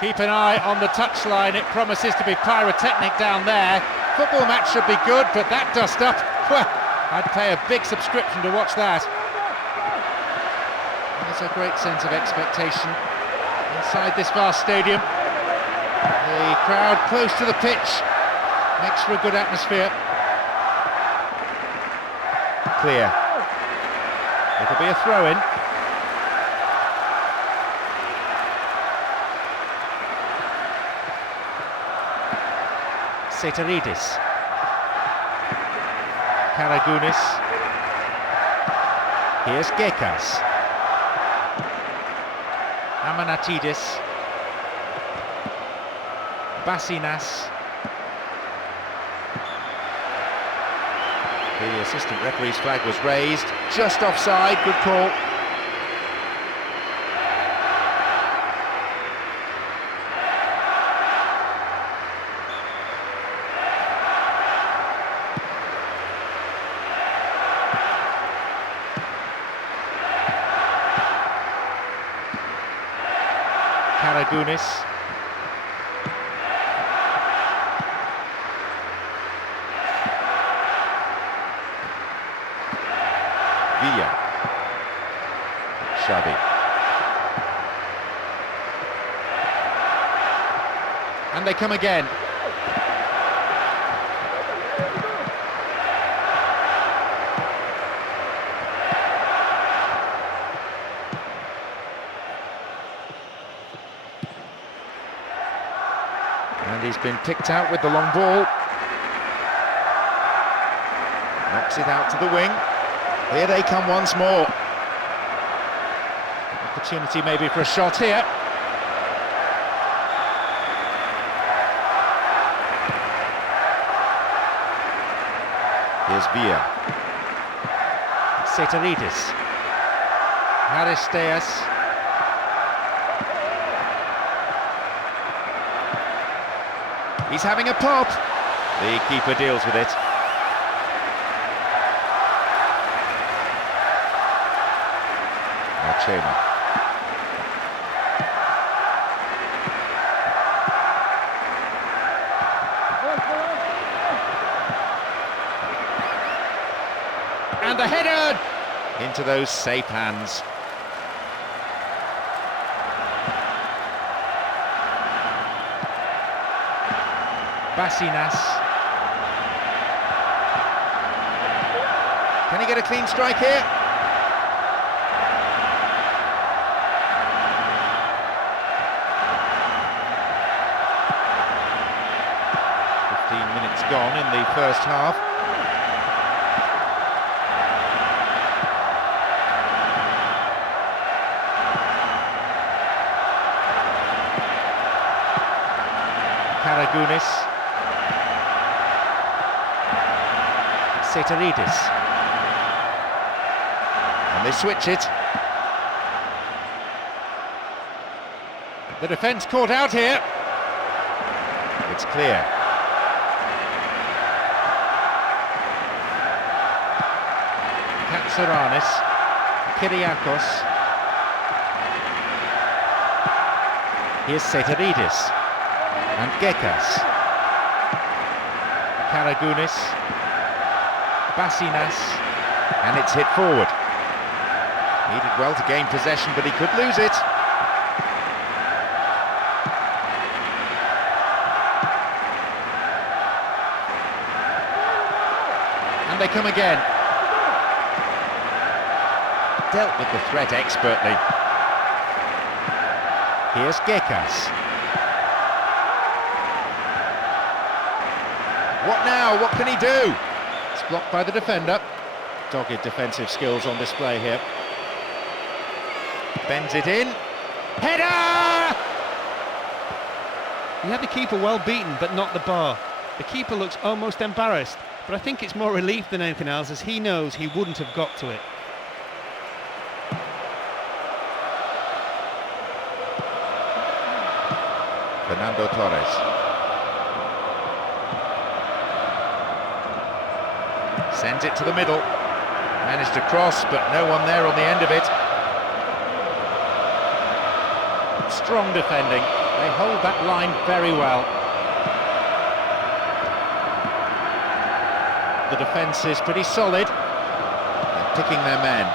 Keep an eye on the touchline, it promises to be pyrotechnic down there. Football match should be good, but that dust-up, well, I'd pay a big subscription to watch that. There's a great sense of expectation inside this vast stadium. The crowd close to the pitch makes for a good atmosphere. Clear. It'll be a throw-in. Setaridis, Karagounis, here's Gekas, Amanatidis, Basinas. The assistant referee's flag was raised, just offside, good call. Karagounis, Villa, XAVI, and they come again. And he's been picked out with the long ball. Knocks it out to the wing. Here they come once more. Opportunity maybe for a shot here. Here's Villa. Setaridis. Aristeas. He's having a pop. The keeper deals with it. Marchena. And the header into those safe hands. Basinas. Can he get a clean strike here? Minutes gone in the first half. Karagounis. Setaridis. And they switch it. The defence caught out here. It's clear. Katsouras, Kyriakos. Here's Setaridis and Gekas. Karagounis, Basinas, and it's hit forward. He did well to gain possession, but he could lose it. And And they come again. Dealt with the threat expertly. Here's Gekas. What now? What can he do? It's blocked by the defender. Dogged defensive skills on display here. Bends it in. Header! He had the keeper well beaten, but not the bar. The keeper looks almost embarrassed, but I think it's more relief than anything else, as he knows he wouldn't have got to it. Fernando Torres. Sends it to the middle. Managed to cross, but no one there on the end of it. Strong defending. They hold that line very well. The defence is pretty solid. They're picking their men.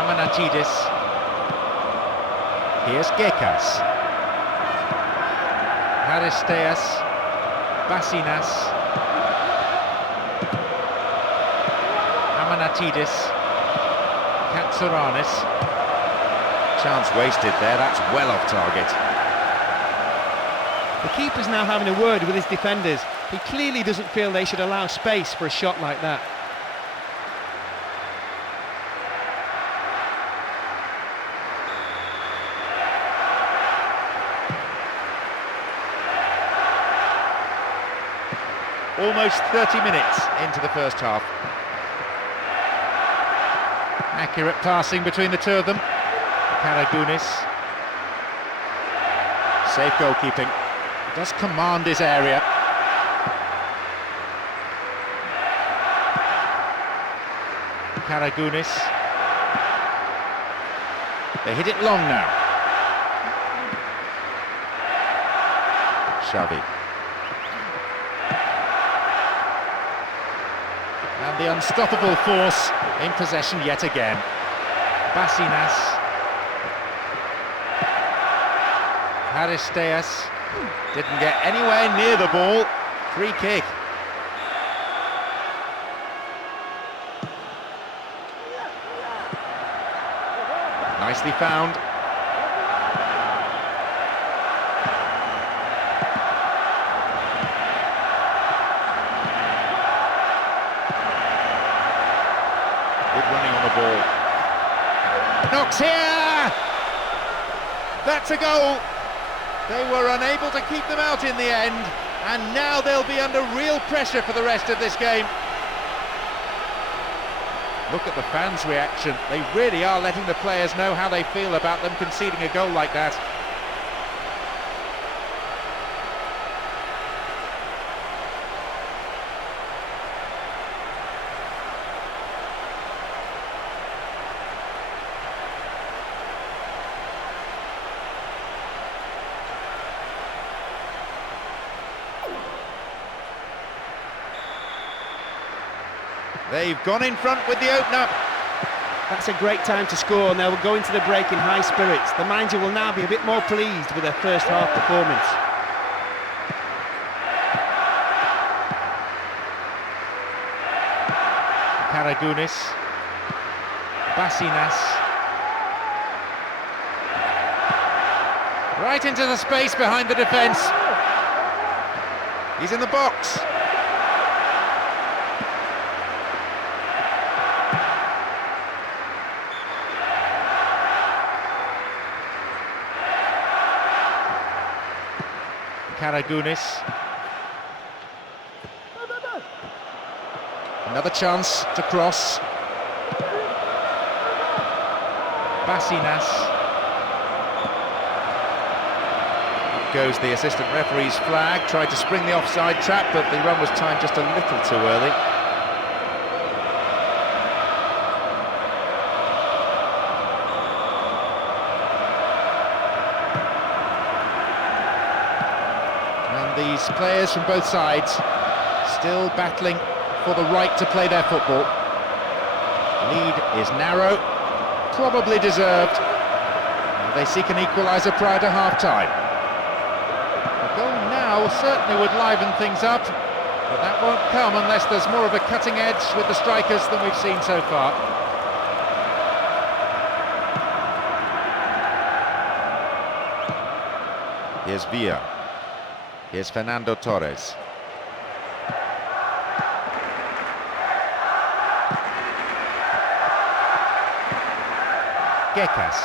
AMANATIDIS. Here's Gekas. Aristeas. Basinas. AMANATIDIS. Katsuranis. Chance wasted there, that's well off target. The keeper's now having a word with his defenders. He clearly doesn't feel they should allow space for a shot like that. Almost 30 minutes into the first half. Accurate passing between the two of them. Karagounis. Safe goalkeeping. Does command his area. Karagounis. They hit it long now. XAVI. And the unstoppable force in possession yet again. Basinas. Aristeas didn't get anywhere near the ball. Free kick. Nicely found. Good running on the ball. Knocks here! That's a goal! They were unable to keep them out in the end, and now they'll be under real pressure for the rest of this game. Look at the fans' reaction. They really are letting the players know how they feel about them conceding a goal like that. They've gone in front with the opener. That's a great time to score, and they'll go into the break in high spirits. The manager will now be a bit more pleased with their first half performance. Karagounis. Basinas. Right into the space behind the defence. He's in the box. Karagounis. Another chance to cross. Basinas. Up goes the assistant referee's flag. Tried to spring the offside trap, but the run was timed just a little too early. These players from both sides still battling for the right to play their football. Lead is narrow, probably deserved. They seek an equaliser prior to half-time. The goal now certainly would liven things up, But that won't come unless there's more of a cutting edge with the strikers than we've seen so far. Here's Villa. Here's Fernando Torres. Gekas.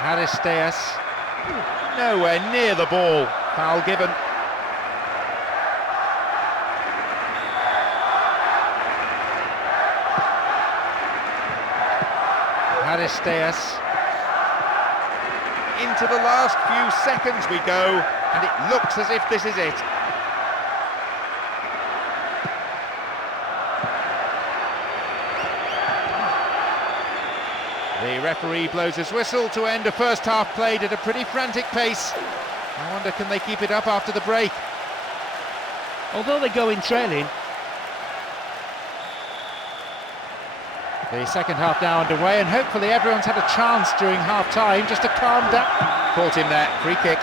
Aristeas. Nowhere near the ball. Foul given. Aristeas. Into the last few seconds we go, and it looks as if this is it. The referee blows his whistle to end a first half played at a pretty frantic pace. I wonder, can they keep it up after the break? Although they go in trailing. The second half now underway, and hopefully everyone's had a chance during half-time just to calm down. Caught him there, free kick.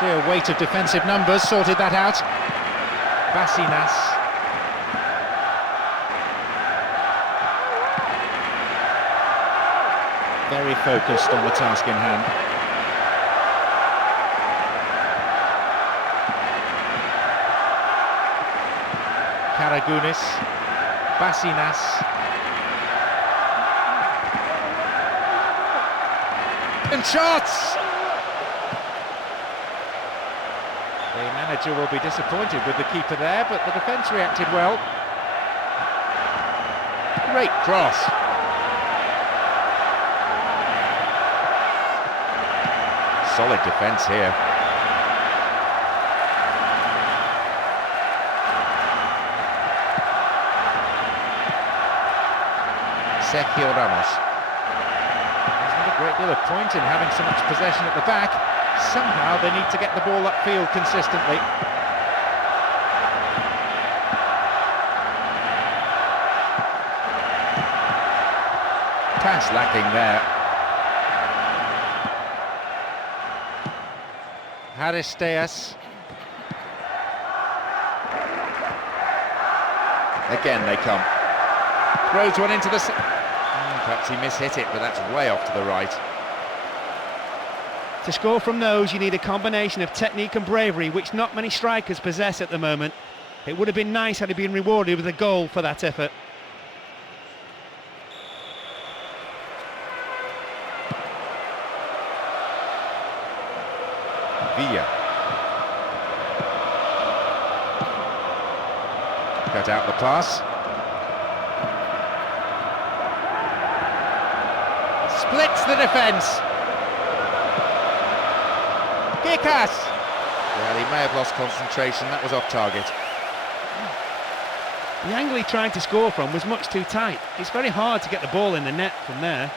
Sheer weight of defensive numbers sorted that out. Basinas. Very focused on the task in hand. Karagunis, Basinas. And shots! The manager will be disappointed with the keeper there, but the defence reacted well. Great cross. Solid defence here. Sergio Ramos. There's not a great deal of point in having so much possession at the back. Somehow they need to get the ball upfield consistently. Pass lacking there. Aristeas. Again they come. Throws one into the... perhaps he mishit it, but that's way off to the right. To score from those, you need a combination of technique and bravery, which not many strikers possess at the moment. It would have been nice had he been rewarded with a goal for that effort. Villa. Cut out the pass. Splits the defence. Gekas! Well, he may have lost concentration, that was off target. The angle he tried to score from was much too tight. It's very hard to get the ball in the net from there.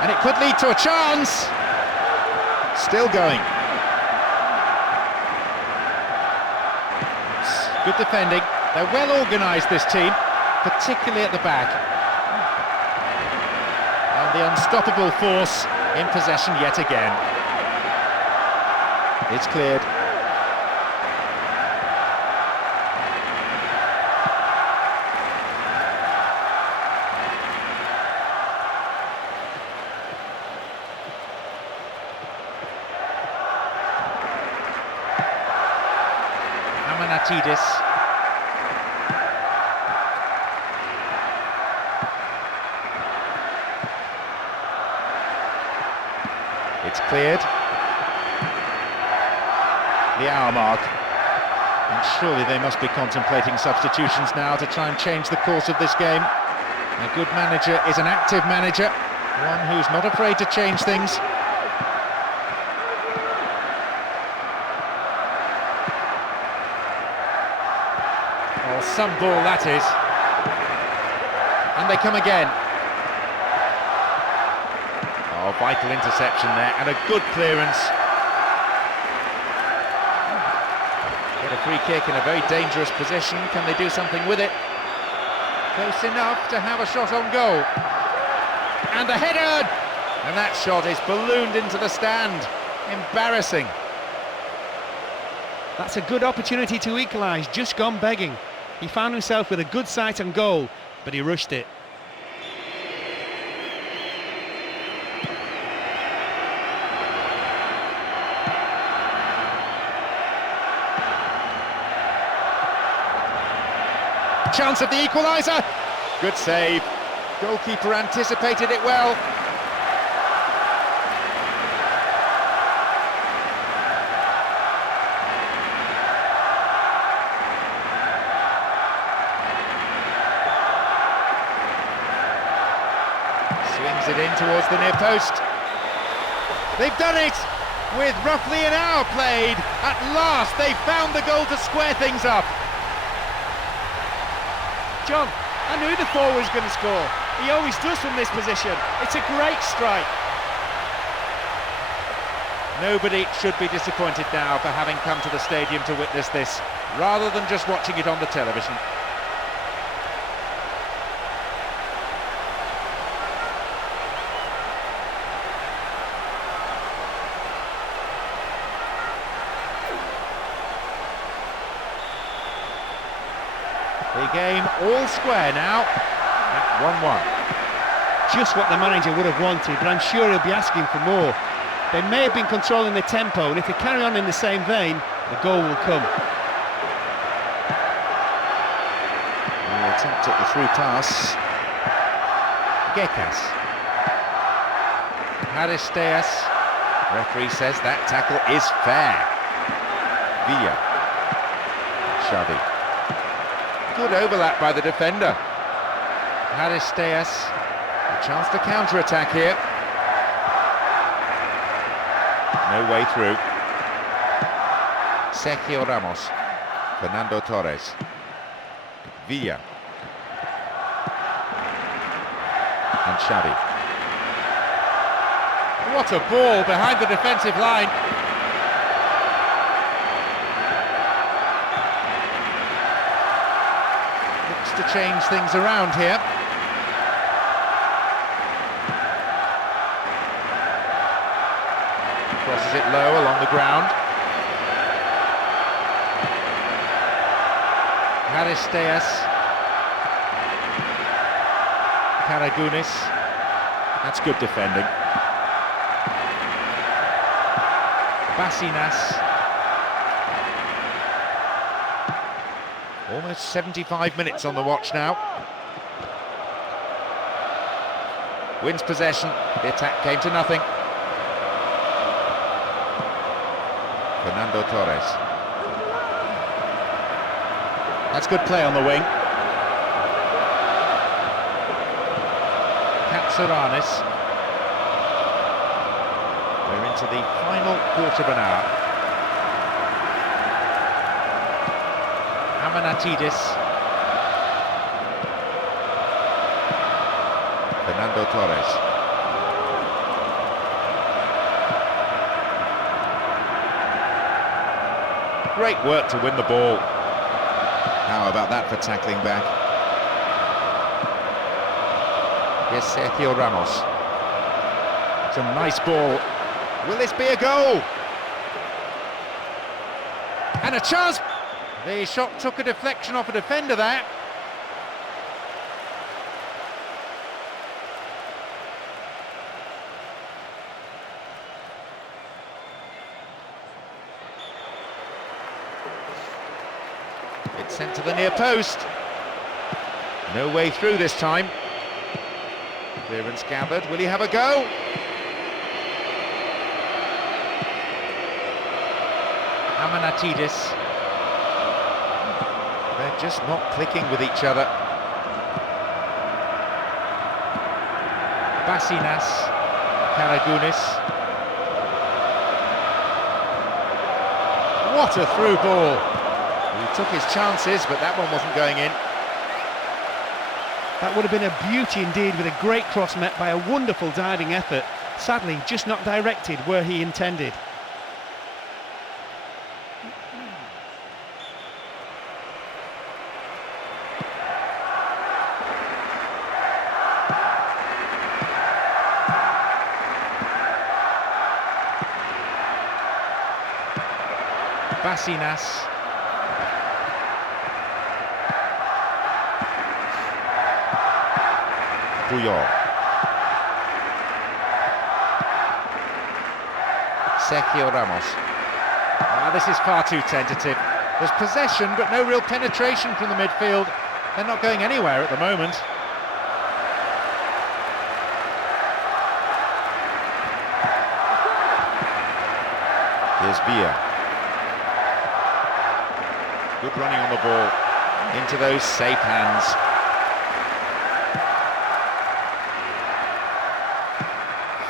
And it could lead to a chance. Still going. Good defending. They're well organised, this team, particularly at the back. And the unstoppable force in possession yet again. It's cleared. AMANATIDIS. It's cleared. The hour mark. And surely they must be contemplating substitutions now to try and change the course of this game. A good manager is an active manager, one who's not afraid to change things. Well, some ball that is. And they come again. Oh, vital interception there, and a good clearance. Get a free kick in a very dangerous position. Can they do something with it? Close enough to have a shot on goal. And the header! And that shot is ballooned into the stand. Embarrassing. That's a good opportunity to equalise, just gone begging. He found himself with a good sight on goal, but he rushed it. Chance of the equaliser. Good save. Goalkeeper anticipated it well. Swings it in towards the near post. They've done it! With roughly an hour played, at last they've found the goal to square things up. John, I knew the forward was going to score. He always does from this position. It's a great strike. Nobody should be disappointed now for having come to the stadium to witness this, rather than just watching it on the television. The game all square now at 1-1. Just what the manager would have wanted, but I'm sure he'll be asking for more. They may have been controlling the tempo, and if they carry on in the same vein, the goal will come. The attempt at the through pass. Gekas. Aristeas. Referee says that tackle is fair. Villa. XAVI. Good overlap by the defender. Aristeas, a chance to counter-attack here. No way through. Sergio Ramos. Fernando Torres. Villa. And Xavi. What a ball behind the defensive line. To change things around here. Crosses it low along the ground. Aristeas. Karagounis. That's good defending. Basinas. Almost 75 minutes on the watch now. Wins possession. The attack came to nothing. Fernando Torres. That's good play on the wing. Katsuranis. We're into the final quarter of an hour. AMANATIDIS. Fernando Torres. Great work to win the ball. How about that for tackling back? Here's Sergio Ramos. It's a nice ball. Will this be a goal? And a chance! The shot took a deflection off a defender there. It's sent to the near post. No way through this time. Clearance gathered. Will he have a go? AMANATIDIS. They're just not clicking with each other. Basinas, Karagounis. What a through ball. He took his chances, but that one wasn't going in. That would have been a beauty indeed, with a great cross met by a wonderful diving effort. Sadly, just not directed where he intended. Basinas. Puyol. Sergio Ramos. This is far too tentative. There's possession, but no real penetration from the midfield. They're not going anywhere at the moment. Here's Villa. Good running on the ball. Into those safe hands.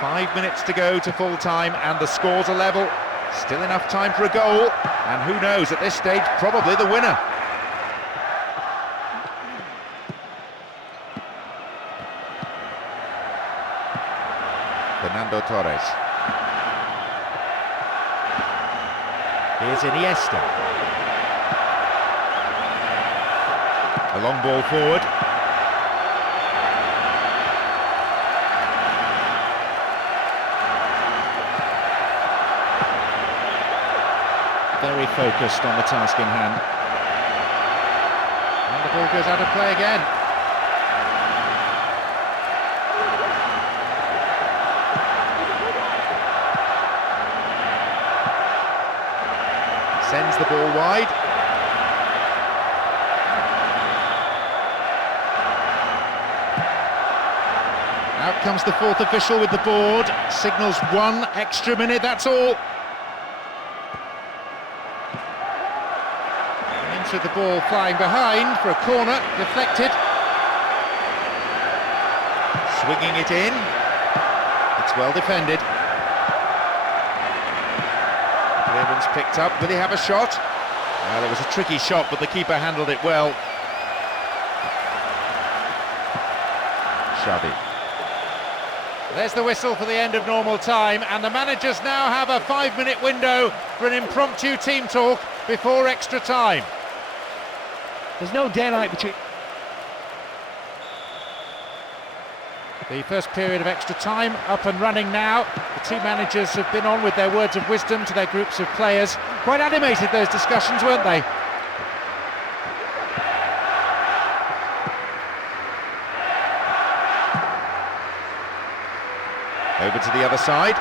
Five minutes to go to full time, and the scores are level. Still enough time for a goal, and who knows, at this stage, probably the winner. Fernando Torres. Here's Iniesta. A long ball forward. Very focused on the task in hand. And the ball goes out of play again. Sends the ball wide. Out comes the fourth official with the board. Signals 1 extra minute, that's all. With the ball flying behind for a corner, deflected. Swinging it in. It's well defended. Clearance picked up. Will he have a shot? Well, it was a tricky shot, but the keeper handled it well. XAVI. There's the whistle for the end of normal time, and the managers now have a 5-minute window for an impromptu team talk before extra time. There's no daylight between... The first period of extra time up and running now. The two managers have been on with their words of wisdom to their groups of players. Quite animated, those discussions, weren't they? Over to the other side.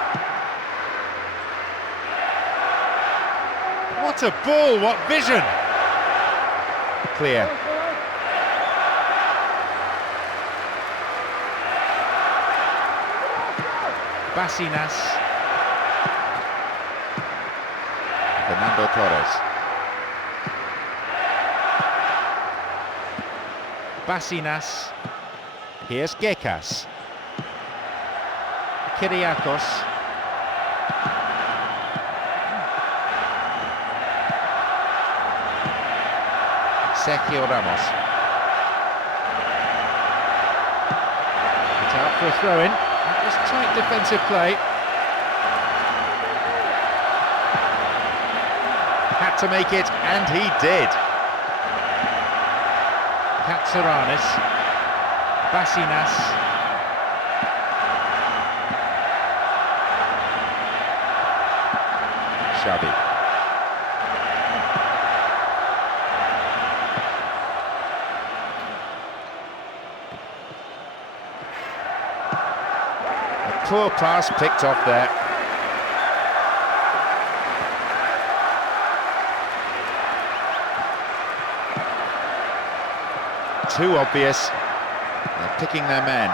What a ball, what vision! Clear. Basinas. Fernando Torres. Basinas. Here's Gekas. Kyriakos. Sergio Ramos. It's out for a throw-in. That was tight defensive play. Had to make it, and he did. Katsuranis. Basinas. XAVI. Poor pass picked off there. Too obvious. They're picking their men.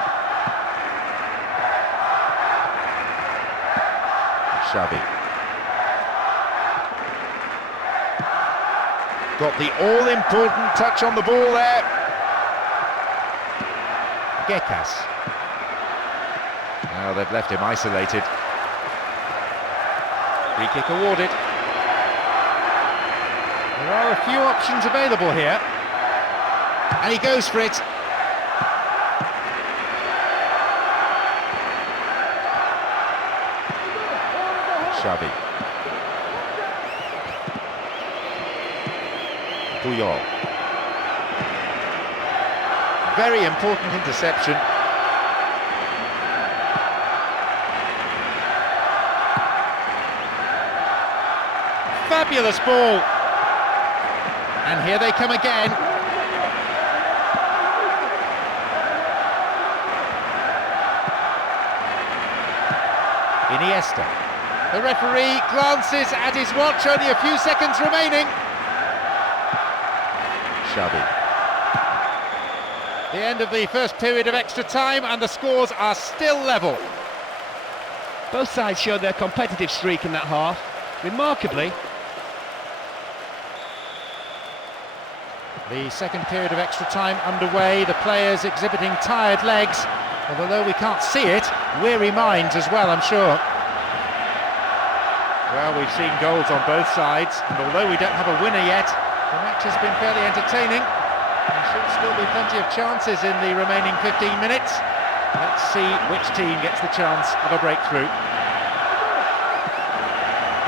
XAVI. Got the all-important touch on the ball there. Gekas. Now they've left him isolated. Free kick awarded. There are a few options available here. And he goes for it. XAVI. Puyol. Very important interception. Fabulous ball. And here they come again. Iniesta. The referee glances at his watch, only a few seconds remaining. XAVI. The end of the first period of extra time, and the scores are still level. Both sides showed their competitive streak in that half. Remarkably. The second period of extra time underway, the players exhibiting tired legs, although we can't see it, weary minds as well, I'm sure. Well, we've seen goals on both sides, and although we don't have a winner yet, the match has been fairly entertaining. There should still be plenty of chances in the remaining 15 minutes. Let's see which team gets the chance of a breakthrough.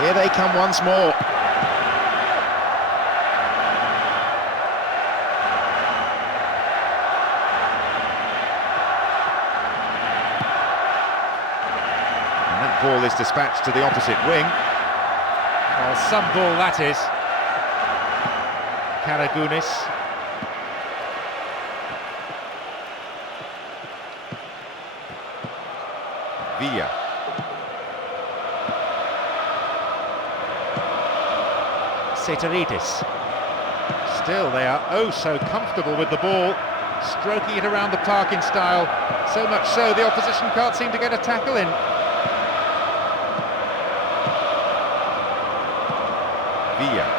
Here they come once more. And that ball is dispatched to the opposite wing. Well, some ball that is. Karagunis. Villa. Seteridis. Still, they are oh so comfortable with the ball, stroking it around the park in style, so much so the opposition can't seem to get a tackle in. Villa.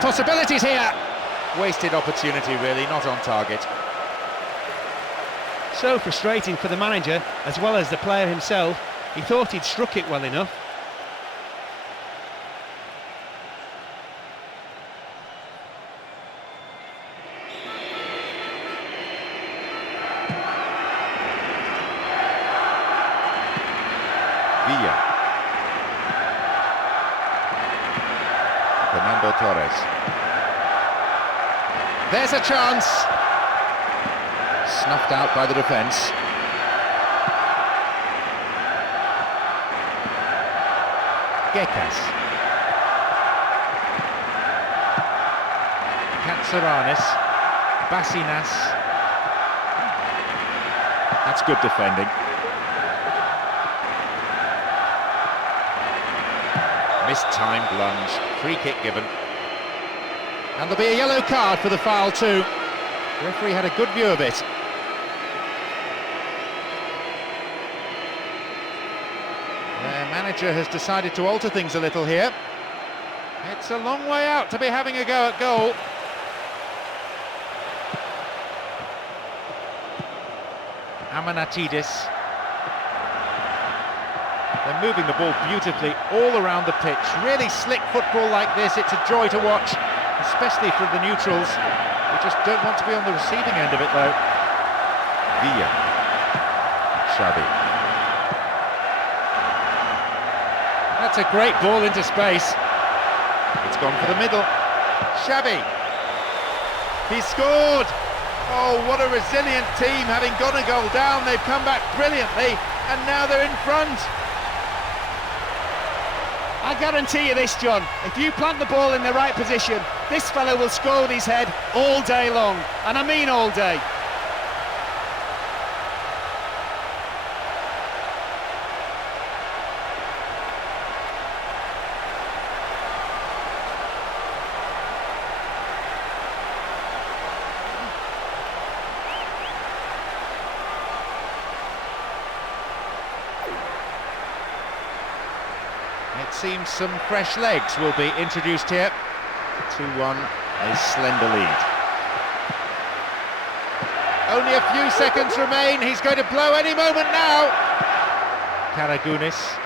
Possibilities here! Wasted opportunity really, not on target. So frustrating for the manager, as well as the player himself. He thought he'd struck it well enough. Villa. Fernando Torres. There's a chance. Snuffed out by the defence. Gekas. Katsaranis. Basinas. That's good defending. Mistimed lunge, free kick given. And there'll be a yellow card for the foul too. The referee had a good view of it. Their manager has decided to alter things a little here. It's a long way out to be having a go at goal. AMANATIDIS. They're moving the ball beautifully all around the pitch. Really slick football like this, it's a joy to watch, especially for the neutrals. We just don't want to be on the receiving end of it though. Villa. XAVI. That's a great ball into space. It's gone for the middle. XAVI. He scored! Oh, what a resilient team, having got a goal down. They've come back brilliantly, and now they're in front. I guarantee you this, John, if you plant the ball in the right position, this fellow will score with his head all day long, and I mean all day. It seems some fresh legs will be introduced here. 2-1, a slender lead. Only a few seconds remain, he's going to blow any moment now. Karagunis.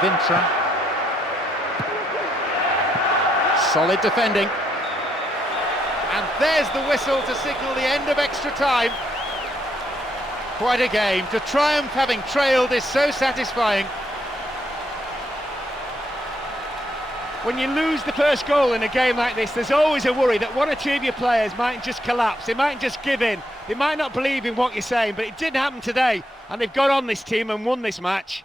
Vintra. Solid defending. And there's the whistle to signal the end of extra time. Quite a game. To triumph having trailed is so satisfying. When you lose the first goal in a game like this, there's always a worry that one or two of your players might just collapse, they might just give in, they might not believe in what you're saying, but it didn't happen today, and they've got on this team and won this match.